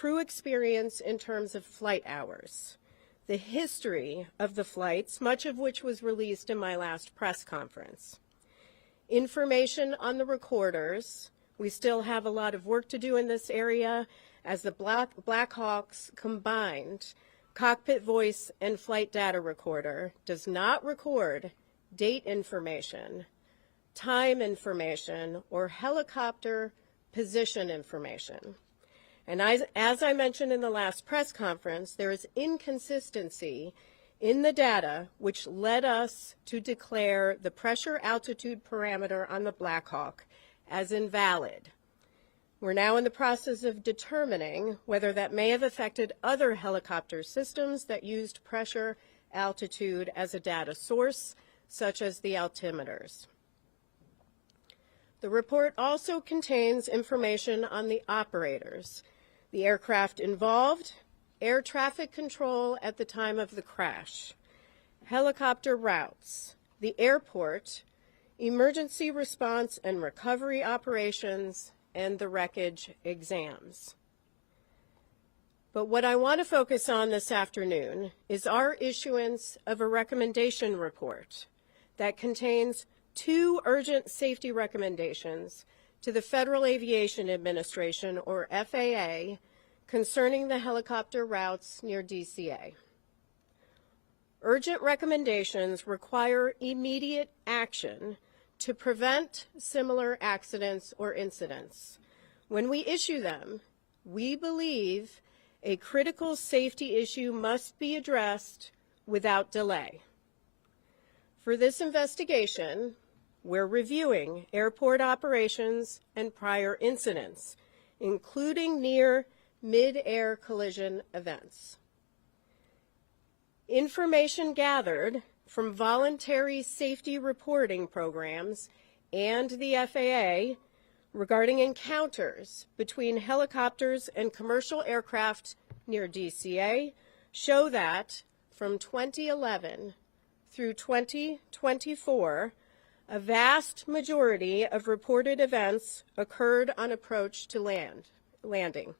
crew experience in terms of flight hours, the history of the flights, much of which was released in my last press conference, information on the recorders. We still have a lot of work to do in this area as the Black Hawk's combined cockpit voice and flight data recorder does not record date information, time information, or helicopter position information. And as I mentioned in the last press conference, there is inconsistency in the data which led us to declare the pressure altitude parameter on the Black Hawk as invalid. We're now in the process of determining whether that may have affected other helicopter systems that used pressure altitude as a data source, such as the altimeters. The report also contains information on the operators, the aircraft involved, air traffic control at the time of the crash, helicopter routes, the airport, emergency response and recovery operations, and the wreckage exams. But what I want to focus on this afternoon is our issuance of a recommendation report that contains 2 urgent safety recommendations to the Federal Aviation Administration, or FAA, concerning the helicopter routes near DCA. Urgent recommendations require immediate action to prevent similar accidents or incidents. When we issue them, we believe a critical safety issue must be addressed without delay. For this investigation, we're reviewing airport operations and prior incidents, including near mid-air collision events. Information gathered from voluntary safety reporting programs and the FAA regarding encounters between helicopters and commercial aircraft near DCA show that from 2011 through 2024, a vast majority of reported events occurred on approach to landing.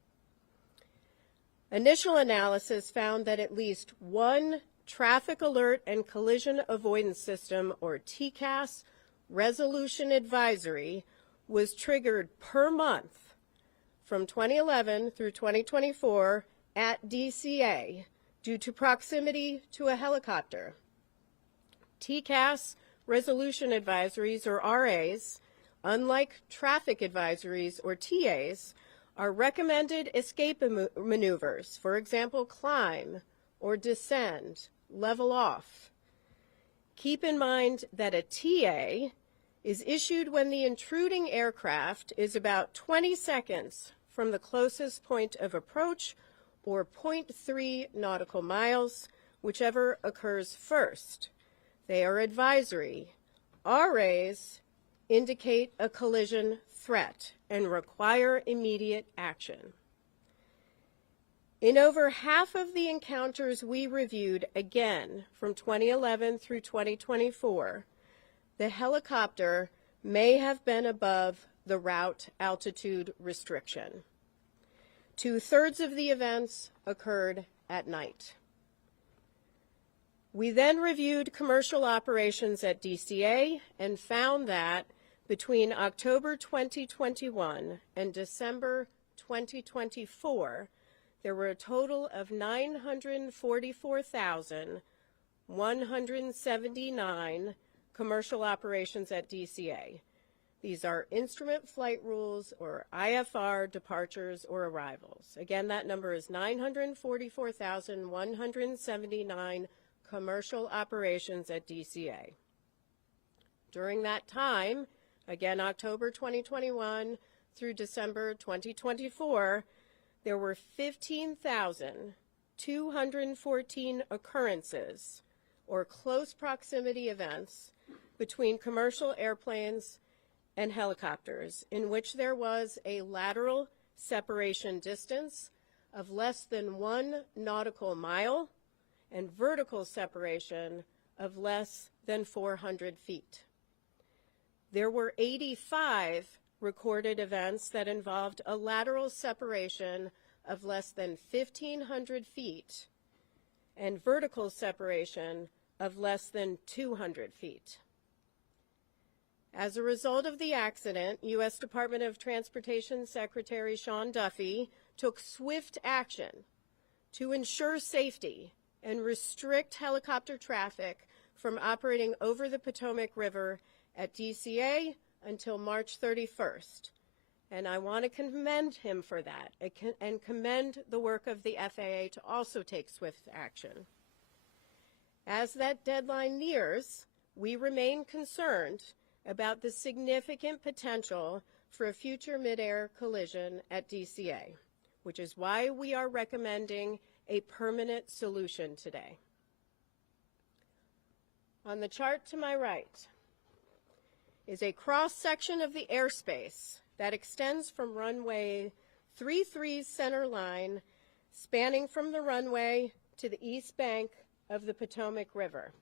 Initial analysis found that at least one Traffic Alert and Collision Avoidance System, or TCAS, resolution advisory was triggered per month from 2011 through 2024 at DCA due to proximity to a helicopter. TCAS resolution advisories, or RAs, unlike traffic advisories, or TAs, are recommended escape maneuvers, for example, climb or descend, level off. Keep in mind that a TA is issued when the intruding aircraft is about 20 seconds from the closest point of approach, or 0.3 nautical miles, whichever occurs first. They are advisory. RAs indicate a collision threat and require immediate action. In over half of the encounters we reviewed, again from 2011 through 2024, the helicopter may have been above the route altitude restriction. 2/3 of the events occurred at night. We then reviewed commercial operations at DCA and found that between October 2021 and December 2024, there were a total of 944,179 commercial operations at DCA. These are instrument flight rules, or IFR, departures or arrivals. Again, that number is 944,179 commercial operations at DCA. During that time, again October 2021 through December 2024, there were 15,214 occurrences, or close proximity events, between commercial airplanes and helicopters, in which there was a lateral separation distance of less than 1 nautical mile and vertical separation of less than 400 feet. There were 85 recorded events that involved a lateral separation of less than 1,500 feet and vertical separation of less than 200 feet. As a result of the accident, U.S. Department of Transportation Secretary Sean Duffy took swift action to ensure safety and restrict helicopter traffic from operating over the Potomac River at DCA until March 31st. And I want to commend him for that and commend the work of the FAA to also take swift action. As that deadline nears, we remain concerned about the significant potential for a future mid-air collision at DCA, which is why we are recommending a permanent solution today. On the chart to my right is a cross-section of the airspace that extends from runway 33's center line, spanning from the runway to the east bank of the Potomac River.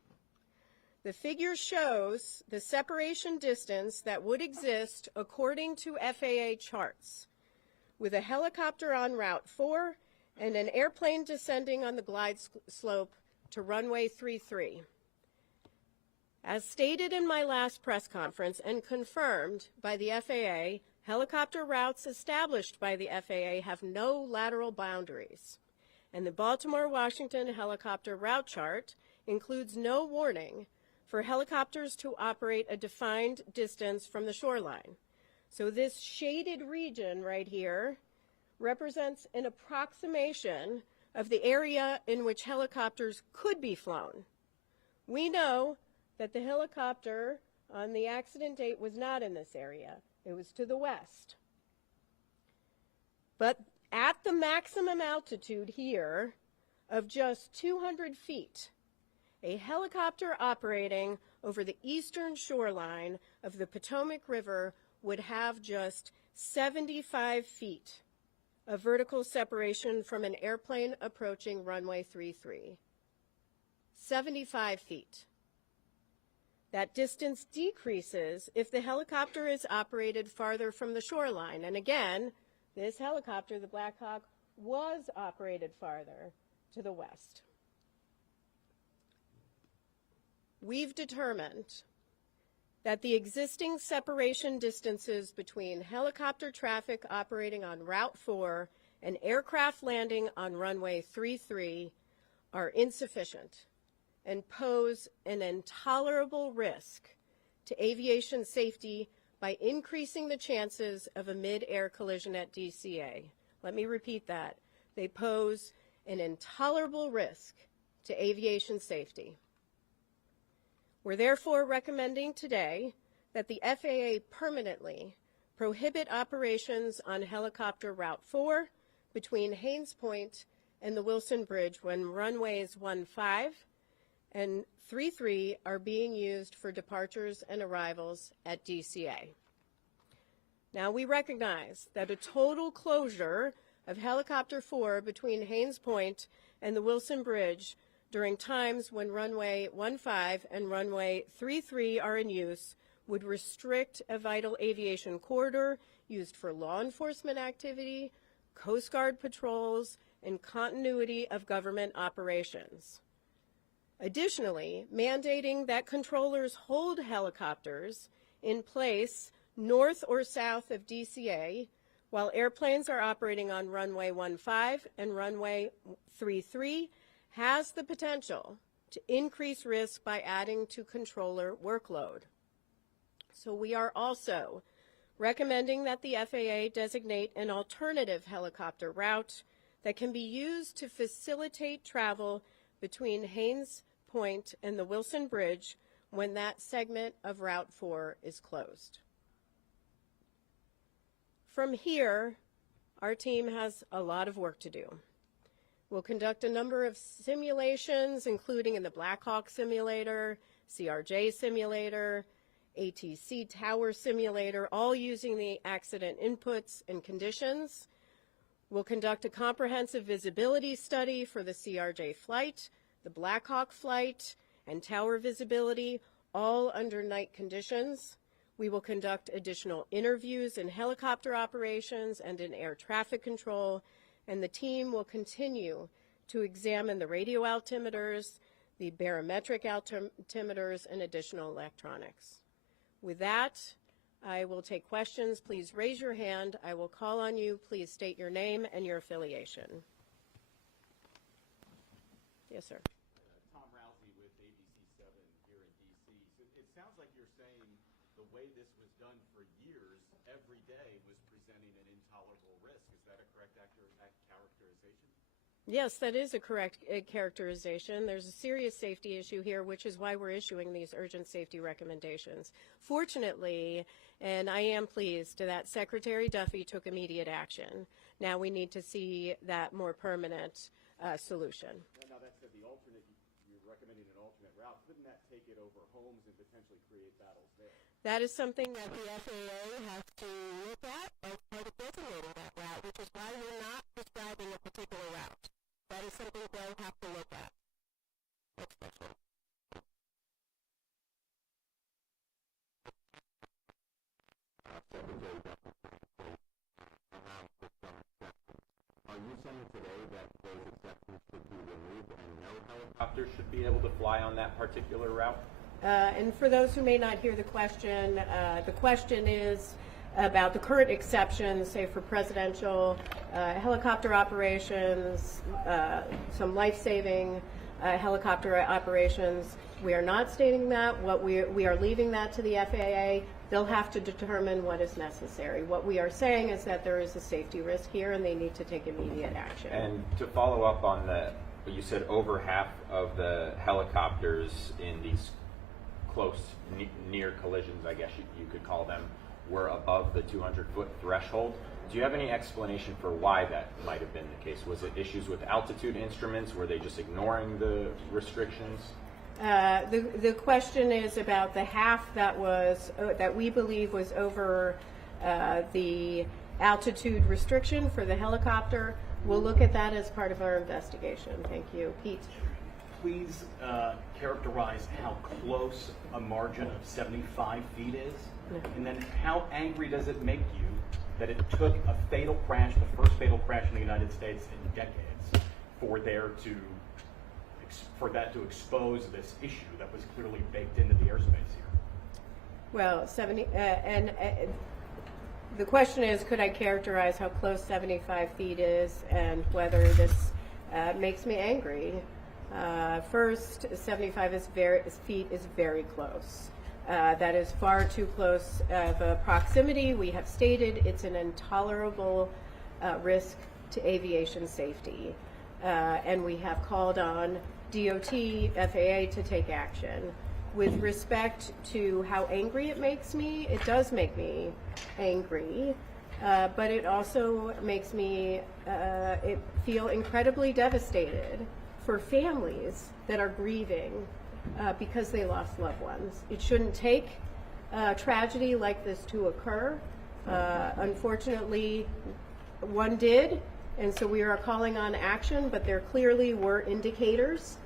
The figure shows the separation distance that would exist according to FAA charts, with a helicopter on Route 4 and an airplane descending on the glide slope to runway 33. As stated in my last press conference and confirmed by the FAA, helicopter routes established by the FAA have no lateral boundaries, and the Baltimore-Washington helicopter route chart includes no warning for helicopters to operate a defined distance from the shoreline. So this shaded region right here represents an approximation of the area in which helicopters could be flown. We know that the helicopter on the accident date was not in this area. It was to the west. But at the maximum altitude here of just 200 feet, a helicopter operating over the eastern shoreline of the Potomac River would have just 75 feet of vertical separation from an airplane approaching runway 33. 75 feet. That distance decreases if the helicopter is operated farther from the shoreline. And again, this helicopter, the Black Hawk, was operated farther to the west. We've determined that the existing separation distances between helicopter traffic operating on Route 4 and aircraft landing on runway 33 are insufficient and pose an intolerable risk to aviation safety by increasing the chances of a mid-air collision at DCA. Let me repeat that. They pose an intolerable risk to aviation safety. We're therefore recommending today that the FAA permanently prohibit operations on helicopter Route 4 between Haines Point and the Wilson Bridge when runways 15 and 33 are being used for departures and arrivals at DCA. Now, we recognize that a total closure of helicopter 4 between Haines Point and the Wilson Bridge during times when runway 15 and runway 33 are in use would restrict a vital aviation corridor used for law enforcement activity, Coast Guard patrols, and continuity of government operations. Additionally, mandating that controllers hold helicopters in place north or south of DCA while airplanes are operating on runway 15 and runway 33 has the potential to increase risk by adding to controller workload. So we are also recommending that the FAA designate an alternative helicopter route that can be used to facilitate travel between Haines Point and the Wilson Bridge when that segment of Route 4 is closed. From here, our team has a lot of work to do. We'll conduct a number of simulations, including in the Black Hawk simulator, CRJ simulator, ATC tower simulator, all using the accident inputs and conditions. We'll conduct a comprehensive visibility study for the CRJ flight, the Black Hawk flight, and tower visibility, all under night conditions. We will conduct additional interviews in helicopter operations and in air traffic control, and the team will continue to examine the radio altimeters, the barometric altimeters, and additional electronics. With that, I will take questions. Please raise your hand. I will call on you. Please state your name and your affiliation. Yes, sir. Tom Rousey with ABC7 here in D.C. So it sounds like you're saying the way this was done for years, every day was presenting an intolerable risk. Is that a correct characterization? Yes, that is a correct characterization. There's a serious safety issue here, which is why we're issuing these urgent safety recommendations. Fortunately, and I am pleased that Secretary Duffy took immediate action. Now we need to see that more permanent solution. Now that said, the alternate, you're recommending an alternate route. Couldn't that take it over homes and potentially create battles there? That is something that the FAA has to look at as part of designating that route, which is why we're not prescribing a particular route. That is something they'll have to look at. Next question. Are you saying today that those exceptions should be removed and no Helicopters should be able to fly on that particular route? And for those who may not hear the question is about the current exceptions, say for presidential helicopter operations, some life-saving helicopter operations. We are not stating that. What we are leaving that to the FAA. They'll have to determine what is necessary. What we are saying is that there is a safety risk here and they need to take immediate action. And to follow up on you said over half of the helicopters in these close, near collisions, I guess you could call them, were above the 200-foot threshold. Do you have any explanation for why that might have been the case? Was it issues with altitude instruments? Were they just ignoring the restrictions? The question is about the half that we believe was over the altitude restriction for the helicopter. We'll look at that as part of our investigation. Thank you. Pete. Please characterize how close a margin of 75 feet is, and then how angry does it make you that it took a fatal crash, the first fatal crash in the United States in decades, for that to expose this issue that was clearly baked into the airspace here? Well, the question is, could I characterize how close 75 feet is and whether this makes me angry? First, 75 feet is very close. That is far too close of a proximity. We have stated it's an intolerable risk to aviation safety. And we have called on DOT, FAA to take action. With respect to how angry it makes me, it does make me angry, but it also makes me feel incredibly devastated for families that are grieving because they lost loved ones. It shouldn't take a tragedy like this to occur. Unfortunately, one did, and so we are calling on action, but there clearly were indicators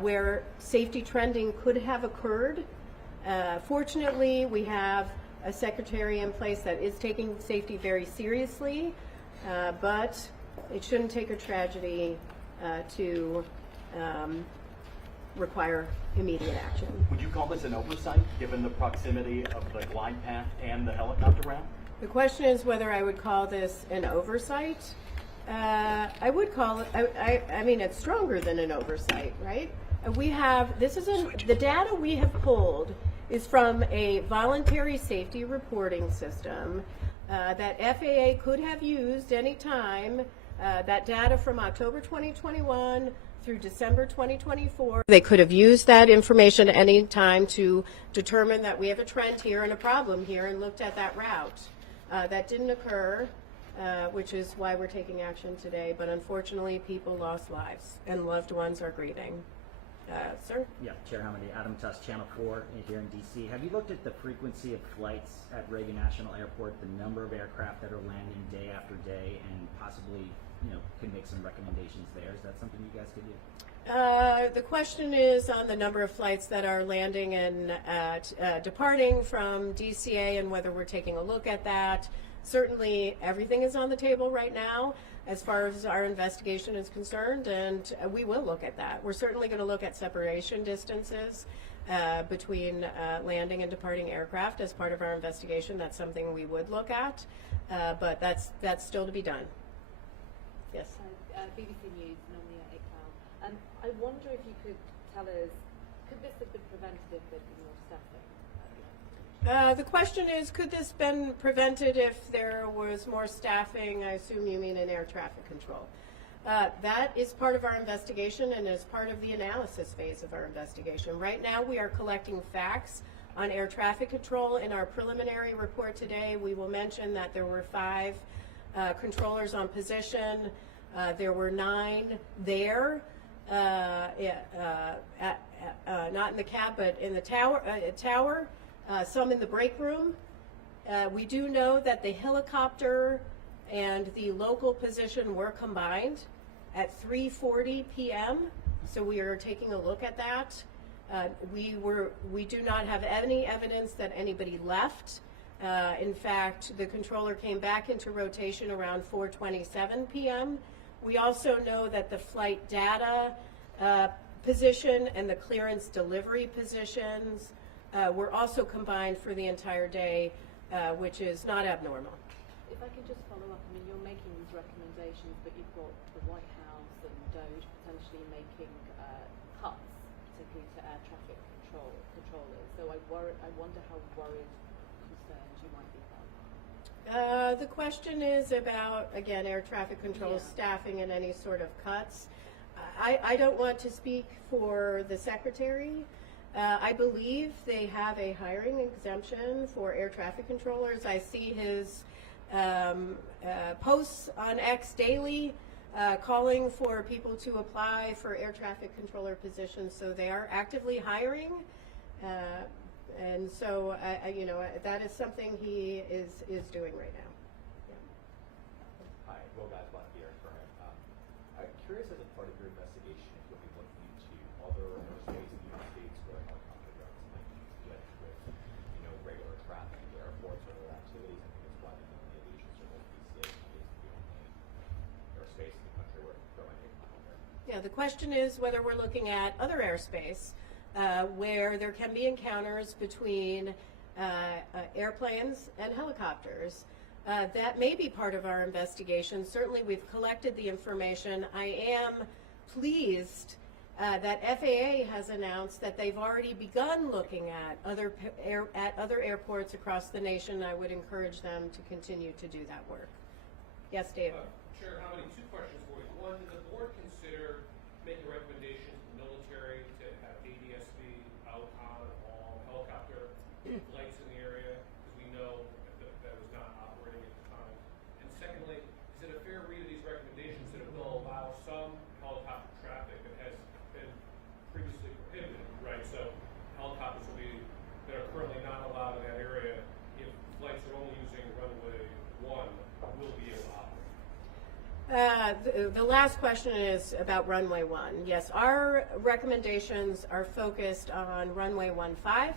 where safety trending could have occurred. Fortunately, we have a secretary in place that is taking safety very seriously, but it shouldn't take a tragedy to require immediate action. Would you call this an oversight, given the proximity of the glide path and the helicopter route? The question is whether I would call this an oversight. I would call it, I mean, it's stronger than an oversight, right? The data we have pulled is from a voluntary safety reporting system that FAA could have used any time. That data from October 2021 through December 2024. They could have used that information at any time to determine that we have a trend here and a problem here and looked at that route. That didn't occur, which is why we're taking action today. But unfortunately, people lost lives and loved ones are grieving. Sir? Yeah, Chair Hamady, Adam Tuss, Channel 4 here in D.C. Have you looked at the frequency of flights at Reagan National Airport, the number of aircraft that are landing day after day, and possibly, could make some recommendations there? Is that something you guys could do? The question is on the number of flights that are landing and departing from DCA and whether we're taking a look at that. certainly everything is on the table right now as far as our investigation is concerned, and we will look at that. We're certainly going to look at separation distances between landing and departing aircraft as part of our investigation. That's something we would look at, but that's still to be done. Yes. BBC News, Naomi Iqbal. I wonder if you could tell us, could this have been prevented if there'd been more staffing? The question is, could this been prevented if there was more staffing? I assume you mean in air traffic control. That is part of our investigation and is part of the analysis phase of our investigation. Right now, we are collecting facts on air traffic control. In our preliminary report today, we will mention that there were 5 controllers on position. There were 9 there, not in the cab, but in the tower. Some in the break room. We do know that the helicopter and the local position were combined at 3:40 p.m. So we are taking a look at that. We do not have any evidence that anybody left. In fact, the controller came back into rotation around 4:27 p.m. We also know that the flight data position and the clearance delivery positions were also combined for the entire day, which is not abnormal. If I can just follow up, I mean, you're making these recommendations, but you've got the White House and DOJ potentially making cuts, particularly to air traffic controllers. So I wonder how worried, concerned you might be about that. The question is about, again, air traffic control staffing and any sort of cuts. I don't want to speak for the Secretary. I believe they have a hiring exemption for air traffic controllers. I see his posts on X daily calling for people to apply for air traffic controller positions. So they are actively hiring. And so, that is something he is doing right now. Hi, Will Gasbon here from I'm curious, as a part of your investigation, if you'll be looking into other airspace in the United States where helicopter routes might be judged with, regular traffic at airports or other activities. I think it's why the aviation service DCA is the only airspace in the country where there might be a conflict. Yeah, the question is whether we're looking at other airspace where there can be encounters between airplanes and helicopters. That may be part of our investigation. Certainly, we've collected the information. I am pleased that FAA has announced that they've already begun looking at other airports across the nation. I would encourage them to continue to do that work. Yes, David. Chair Hamady, 2 questions for you. One, did the board consider making recommendations to the military to have ADSB out on all helicopter flights in the area? Because we know that was not operating at the time. And secondly, is it a fair read of these recommendations that it will allow some helicopter traffic that has been previously prohibited, right? So helicopters that are currently not allowed in that area, if flights are only using runway 1, will be able to operate? The last question is about runway 1. Yes, our recommendations are focused on runway 15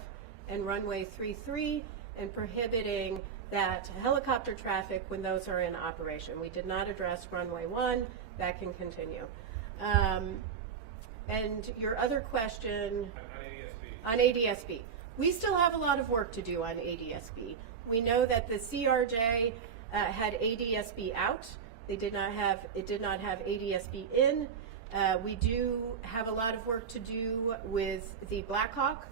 and runway 33 and prohibiting that helicopter traffic when those are in operation. We did not address runway 1. That can continue. And your other question on ADSB. We still have a lot of work to do on ADSB. We know that the CRJ had ADSB out. It did not have ADSB in. We do have a lot of work to do with the Black Hawk,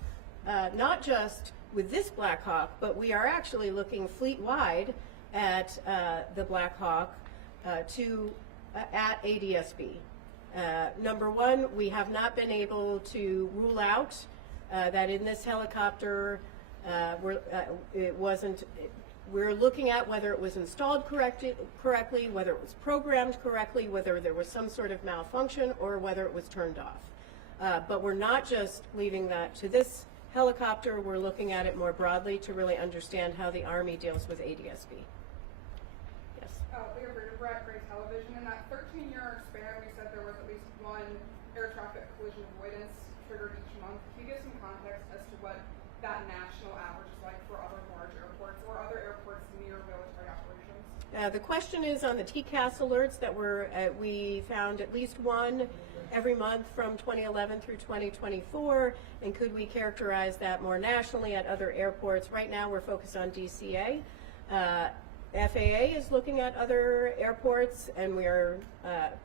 not just with this Black Hawk, but we are actually looking fleet-wide at the Black Hawk at ADSB. Number one, we have not been able to rule out that in this helicopter we're looking at whether it was installed correctly, whether it was programmed correctly, whether there was some sort of malfunction, or whether it was turned off. But we're not just leaving that to this helicopter. We're looking at it more broadly to really understand how the Army deals with ADSB. Yes. Leah Brett, Gray Television. In that 13-year span, we said there was at least one air traffic collision avoidance triggered each month. Can you give some context as to what that national average is like for other large airports or other airports near military operations? The question is on the TCAS alerts that we found at least one every month from 2011 through 2024, and could we characterize that more nationally at other airports? Right now we're focused on DCA. FAA is looking at other airports, and we are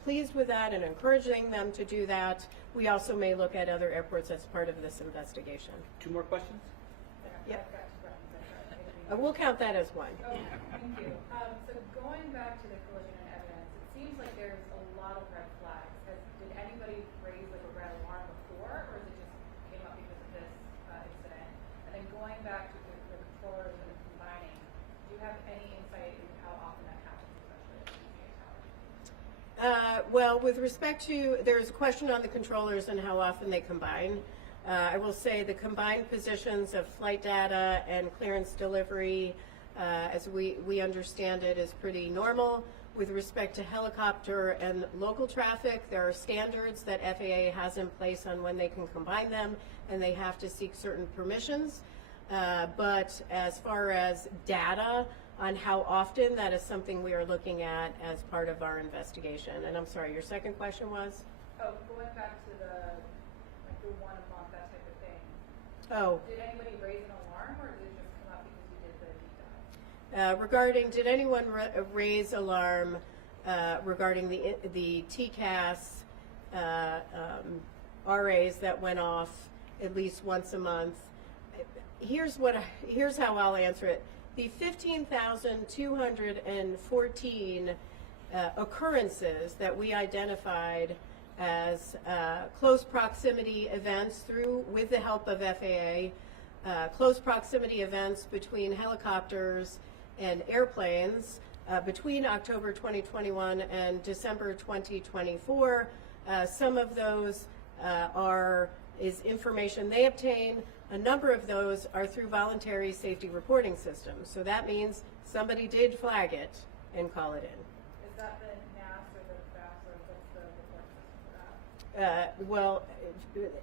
pleased with that and encouraging them to do that. We also may look at other airports as part of this investigation. 2 more questions? Yep. We'll count that as one. Okay, thank you. So going back to the collision and evidence, it seems like there's a lot of red flags. Did anybody raise like a red alarm before, or is it just came up because of this incident? And then going back to the controllers and the combining, do you have any insight into how often that happens, especially at the DCA tower? Well, with respect to, there's a question on the controllers and how often they combine. I will say the combined positions of flight data and clearance delivery, as we understand it, is pretty normal. With respect to helicopter and local traffic, there are standards that FAA has in place on when they can combine them, and they have to seek certain permissions. But as far as data on how often, that is something we are looking at as part of our investigation. And I'm sorry, your second question was? Oh, going back to the 1 a month, that type of thing. Oh. Did anybody raise an alarm, or did it just come up because you did the deep dive? Regarding, did anyone raise alarm regarding the TCAS RAs that went off at least once a month? Here's how I'll answer it. The 15,214 occurrences that we identified as close proximity events with the help of FAA, close proximity events between helicopters and airplanes between October 2021 and December 2024. Some of those is information they obtain. A number of those are through voluntary safety reporting systems. So that means somebody did flag it and call it in. Is that the NAS or the FAS, or what's the reporting system for that? Well,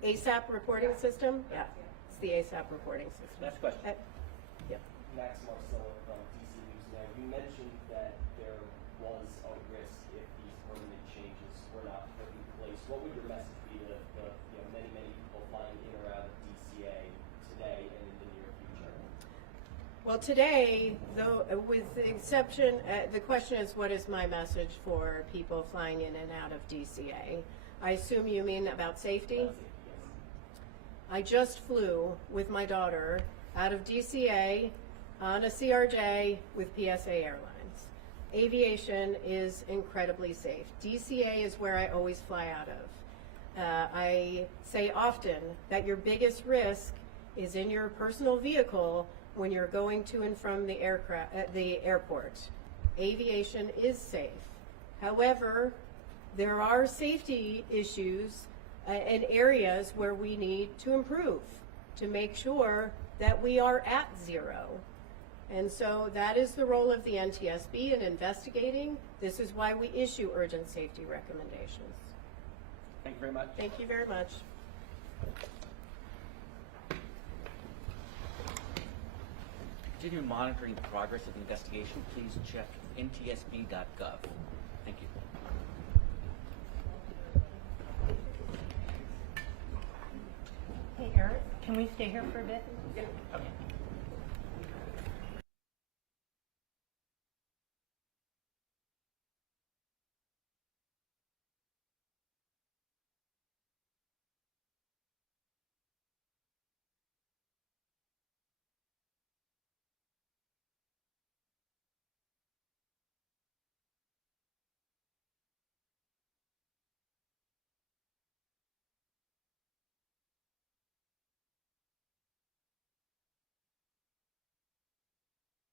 ASAP reporting system? Yeah, it's the ASAP reporting system. Next question. Yep. Max Marcella from DC News Now. You mentioned that there was a risk if these permanent changes were not put in place. What would your message be to the many people flying in or out of DCA today and in the near future? Well, today, though, with the exception, the question is, what is my message for people flying in and out of DCA? I assume you mean about safety? Yes. I just flew with my daughter out of DCA on a CRJ with PSA Airlines. Aviation is incredibly safe. DCA is where I always fly out of. I say often that your biggest risk is in your personal vehicle when you're going to and from the airport. Aviation is safe. However, there are safety issues and areas where we need to improve to make sure that we are at zero. And so that is the role of the NTSB in investigating. This is why we issue urgent safety recommendations. Thank you very much. Thank you very much. Continue monitoring the progress of the investigation, please check ntsb.gov. Thank you. Hey, Eric, can we stay here for a bit? Yeah. Okay.